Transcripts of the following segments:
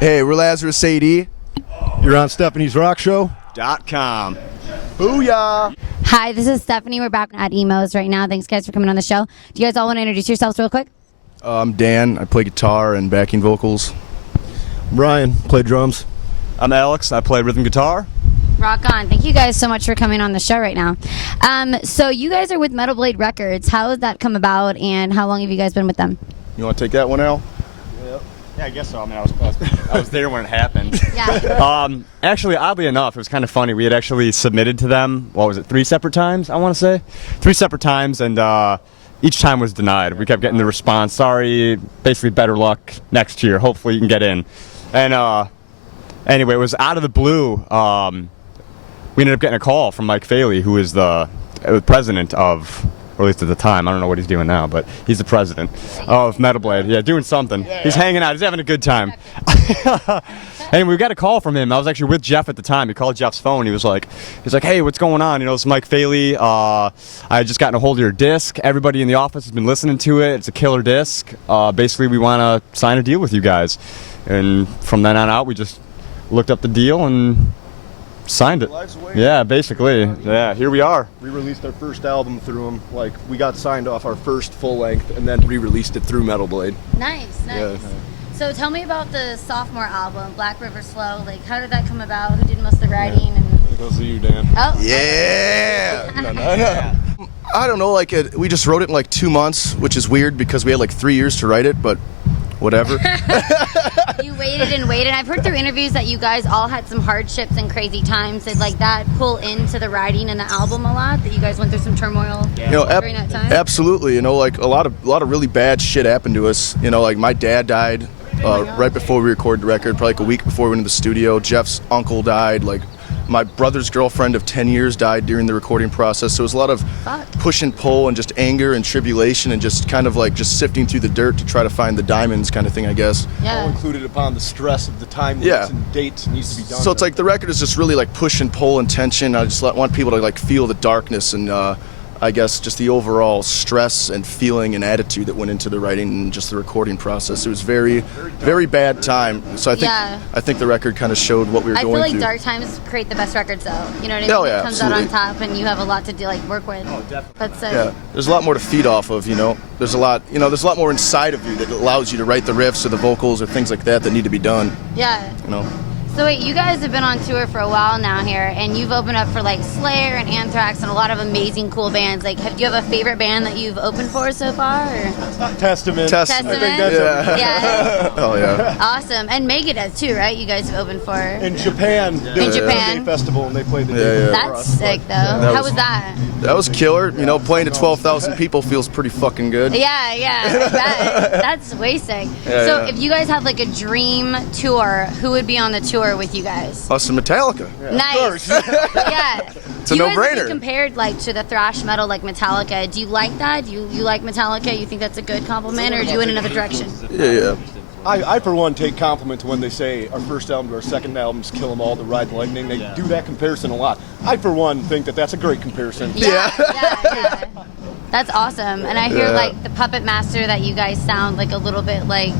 Hey, we're LaZarus A D. You're on Stephanie's Rock Show. .com. Booyah! Hi, this is Stephanie. We're back at Emos right now. Thanks, guys, for coming on the show. Do you guys all want to introduce yourselves real quick? I'm Dan. I play guitar and backing vocals. Brian, play drums. I'm Alex. I play rhythm guitar. Rock on. Thank you guys so much for coming on the show right now. So you guys are with Metal Blade Records. How did that come about, and how long have you guys been with them? You want to take that one, Al? Yeah, I guess so. I mean, I was there when it happened. Yeah. Actually, oddly enough, it was kind of funny. We had actually submitted to them, what was it, 3 separate times, I want to say? 3 separate times, and each time was denied. We kept getting the response, sorry, basically better luck next year. Hopefully you can get in. And anyway, it was out of the blue. We ended up getting a call from Mike Faley, who is the president of, or at least at the time, I don't know what he's doing now, but he's the president of Metal Blade. Yeah, doing something. He's hanging out. He's having a good time. And we got a call from him. I was actually with Jeff at the time. He called Jeff's phone. He was like, hey, what's going on? You know, it's Mike Faley. I had just gotten a hold of your disc. Everybody in the office has been listening to it. It's a killer disc. Basically, we want to sign a deal with you guys. And from then on out, we just looked up the deal and signed it. Yeah, basically. Yeah, here we are. We released our first album through them. Like, we got signed off our first full length and then re-released it through Metal Blade. Nice. Yeah. So tell me about the sophomore album, Black River Slow. Like, how did that come about? Who did most of the writing? And It goes to you, Dan. oh, Yeah! No. I don't know, we just wrote it in 2 months, which is weird because we had 3 years to write it, but whatever. You waited and waited. I've heard through interviews that you guys all had some hardships and crazy times. Did that pull into the writing and the album a lot? That you guys went through some turmoil during that time? Absolutely. A lot of really bad shit happened to us. My dad died right before we recorded the record, probably a week before we went into the studio. Jeff's uncle died. My brother's girlfriend of 10 years died during the recording process. So it was a lot of push and pull and just anger and tribulation and just kind of just sifting through the dirt to try to find the diamonds kind of thing, I guess. All included upon the stress of the time limits and dates needs to be done. So it's the record is just really push and pull and tension. I just want people to feel the darkness and I guess just the overall stress and feeling and attitude that went into the writing and just the recording process. It was very, very bad time. So I think the record kind of showed what we were going through. I feel like dark times create the best records, though. You know what I mean? Oh, yeah, it comes absolutely. out on top, and you have a lot to do, work with. Oh, definitely. That's Yeah, there's a lot more to feed off of. There's a lot. There's a lot more inside of you that allows you to write the riffs or the vocals or things like that need to be done. Yeah. So wait, you guys have been on tour for a while now here, and you've opened up for Slayer and Anthrax and a lot of amazing cool bands. Do you have a favorite band that you've opened for so far? Or? Testament. I Testament? think that's Yeah. Oh yeah. Awesome. And Megadeth too, right? You guys have opened for. In Japan. In Japan. Day festival, and they played the day before That's us. sick, though. That How was- was that? That was killer. Playing to 12,000 people feels pretty fucking good. Yeah. That's way sick. So if you guys had a dream tour, who would be on the tour with you guys? Us and Metallica. Nice. Yeah. It's a you guys no-brainer. would be compared to the thrash metal Metallica. Do you like that? Do you like Metallica? You think that's a good compliment, or do you went another direction? Yeah. I for one, take compliment to when they say our first album to our second album's Kill 'Em All to Ride the Lightning. They do that comparison a lot. I, for one, think that that's a great comparison. Yeah. That's awesome. And I hear the Puppet Master that you guys sound a little bit like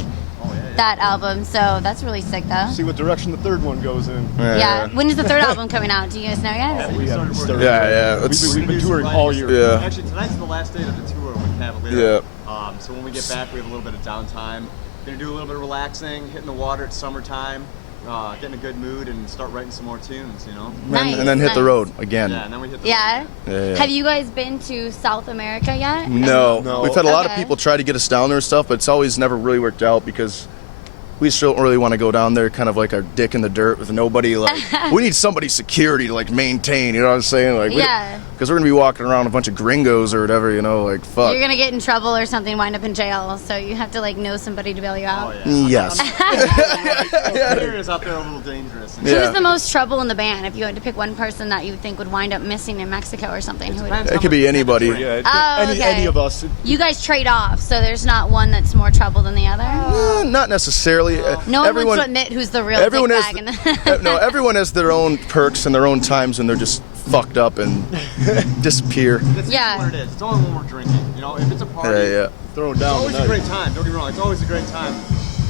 that album. So that's really sick, though. See what direction the third one goes in. Yeah. When is the third album coming out? Do you guys know yet? We haven't started. Yeah. We've been touring all year. Yeah. Actually, tonight's the last day of the tour with Cavalier. Yeah. So when we get back, we have a little bit of downtime. Gonna do a little bit of relaxing, hitting the water. It's summertime. Get in a good mood and start writing some more tunes, Nice, and then hit the nice. road again. Yeah, and then we hit the Yeah. Have you guys been to South America yet? No. We've had a lot of Okay. people try to get us down there and stuff, but it's always never really worked out because we just don't really want to go down there kind of like our dick in the dirt with nobody. We need somebody security to maintain, you know what I'm saying? Yeah. Because we're going to be walking around a bunch of gringos or whatever, fuck. You're gonna get in trouble or something, wind up in jail. So you have to know somebody to bail you out. Yes. Areas out there are a little dangerous. Yeah. Who's the most trouble in the band? If you had to pick one person that you think would wind up missing in Mexico or something, who would it be? It could be anybody. Yeah, Oh, okay. any of us. You guys trade off, so there's not one that's more trouble than the other. Not necessarily. No one wants to admit who's the real everyone has dickbag in the. no, everyone has their own perks and their own times when they're just fucked up and disappear. Yeah. What it is. It's only when we're drinking. If it's a party, Yeah. Throwing it's down always a great time. Don't get me wrong. It's always a great time.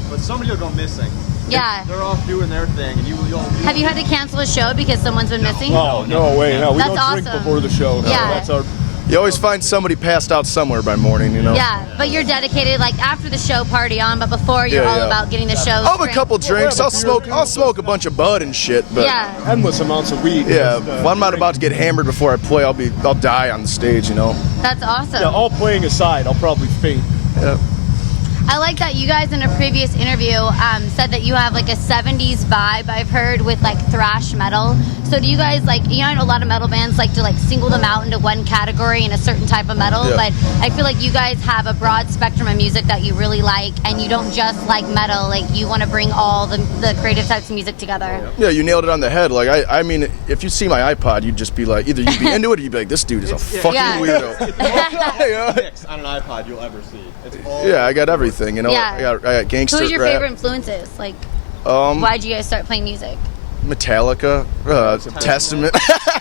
But somebody will go missing. Yeah. They're off doing their thing, and you'll Have you had to cancel a show because someone's been missing? Oh, no way. No, we That's don't drink awesome. before the show. So Yeah. that's our. You always find somebody passed out somewhere by morning, you know. Yeah, but you're dedicated, like after the show, party on, but before you're Yeah, all yeah. about getting the show. I'll have a straight. couple drinks. have a I'll beer. smoke a bunch of bud and shit. But Yeah. Endless amounts of weed. yeah, Just, if I'm not about to get hammered before I play, I'll die on the stage, you know. That's awesome. Yeah, all playing aside, I'll probably faint. Yeah. I like that you guys in a previous interview said that you have like a 70s vibe, I've heard, with like thrash metal. So do you guys like, you know, I know a lot of metal bands like to like single them out into one category in a certain type of metal, Yeah. but I feel like you guys have a broad spectrum of music that you really like, and you don't just like metal, like you want to bring all the creative types of music together. Yeah, you nailed it on the head. Like I mean, if you see my iPod, you'd just be like, either you'd be into it or you'd be like, this dude is a fucking Yeah. weirdo. Yeah. mix on an iPod you'll ever see. It's all Yeah, I got everything, you know. Yeah. I got gangster Who's your rap, favorite influences? Like, Um, why'd you guys start playing music? Metallica, Testament,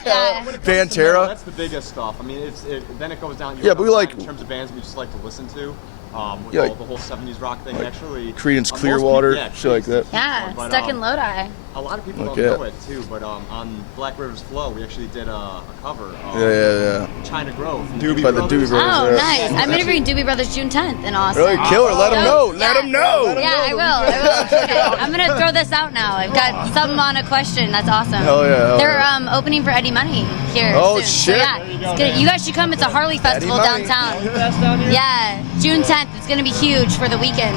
Yeah. Pantera. That's the biggest stuff. I mean, then it goes down. Yeah, but we like- in terms of bands we just like to listen to. With Yeah, all like- the whole 70s rock thing. Actually, Creedence most Clearwater, people- shit like that. Yeah, But, Stuck in Lodi. A lot of people Like don't that. know it too, but on Black River's Flow, we actually did a cover of Yeah. China Grove. Doobie By the Brothers. Doobie Brothers. Oh, yeah. nice. I'm interviewing Doobie Brothers June 10th in Austin. Really, killer. Let them know. Yeah. Let them know. Yeah, I will. Okay. I'm gonna throw this out now. I've got something on a question. That's awesome. Hell yeah, hell They're yeah. Opening for Eddie Money here. Oh, soon. So, shit. yeah, it's gonna, you guys should come. It's a Harley festival Money. downtown. Yeah, June 10th. It's gonna be huge for the weekend.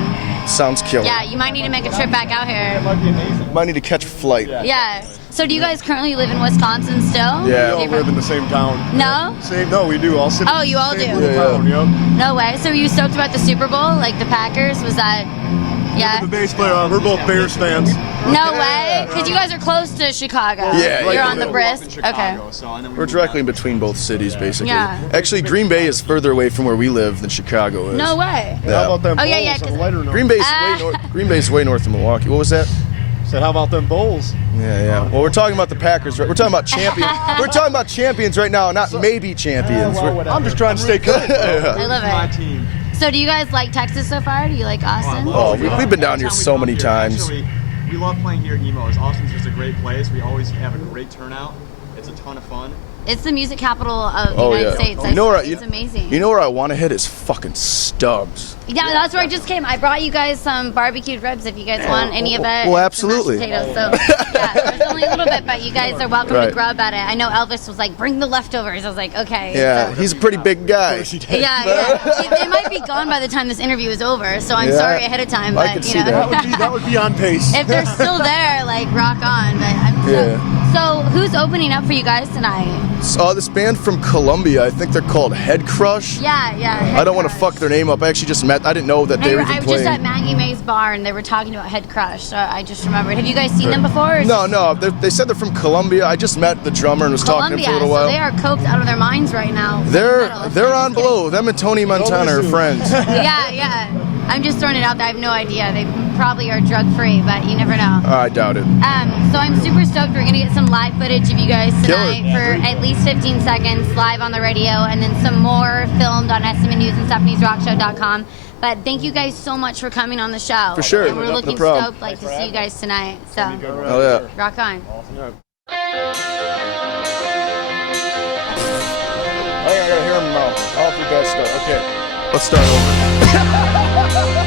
Sounds killer. Yeah, you might need to make a trip back out here. Might be amazing. Might need to catch a flight. Yeah. So do you guys currently live in Wisconsin still? Yeah. We all live in the same town. No? No, we do. All sit Oh, you all same do? little Yeah, town, yep. No way. So were you stoked about the Super Bowl? Like the Packers? Was that? Yeah. The bass player, we're both Bears fans. No way. Because you guys are close to Chicago. Yeah, You're yeah. on the We grew up in Brisk. Chicago, Okay. so, and then we We're moved directly in out. between both cities, basically. Yeah. Actually, Green Bay is further away from where we live than Chicago is. No way. Yeah. How about them Oh, Bulls yeah, yeah, on 'cause a lighter note? Green Bay's Ah. Green Bay's way north of Milwaukee. What was that? Said, how about them Bulls? Yeah. Well, we're talking about the Packers, right? We're talking about champions. We're talking about champions right now, not maybe champions. We're- I'm just trying to stay current. I love My it. team. So do you guys like Texas so far? Do you like Austin? Oh, we've been down here Every time we so come many here, times. Actually, we love playing here at Emos. Austin's just a great place. We always have a great turnout. It's a ton of fun. It's the music capital of the Oh United yeah. States. You know where It's amazing. You know where I want to hit is fucking Stubbs. Yeah, that's where I just came. I brought you guys some barbecued ribs if you guys want any of it. Well, and some mashed absolutely. potatoes. So, yeah, there's only a little bit, but you guys are welcome Right. to grub at it. I know Elvis was like, bring the leftovers. I was like, okay. Yeah, So- he's a pretty big guy. Yeah. They might be gone by the time this interview is over, so I'm Yeah, sorry ahead of time. I But could you see know, that. That would be on pace. if they're still there, like rock on. But I'm Yeah. so who's opening up for you guys tonight? This band from Columbia, I think they're called Head Crush. Yeah. I don't want to fuck their name up. I actually just met. I didn't know that they were I even was just at playing. Maggie Mae's bar and they were talking about Head Crush, so I just remembered. Have you guys seen them before? Or No. They said they're from Columbia. I just met the drummer and was talking to Columbia, him for a little while. so they are coked out of their minds right now. They're on below. Them and Tony Montana are friends. Yeah. I'm just throwing it out there. I have no idea. They probably are drug free, but you never know. I doubt it. So I'm super stoked. We're gonna get some live footage of you guys Kill tonight it. for at least 15 seconds live on the radio, and then some more filmed on SMA News and Stephanie'sRockShow.com. But thank you guys so much for coming on the show. For sure. And we're No looking problem. stoked to see you guys tonight. So Oh yeah. rock on. I gotta hear him now. All through that stuff. Okay. Let's start over.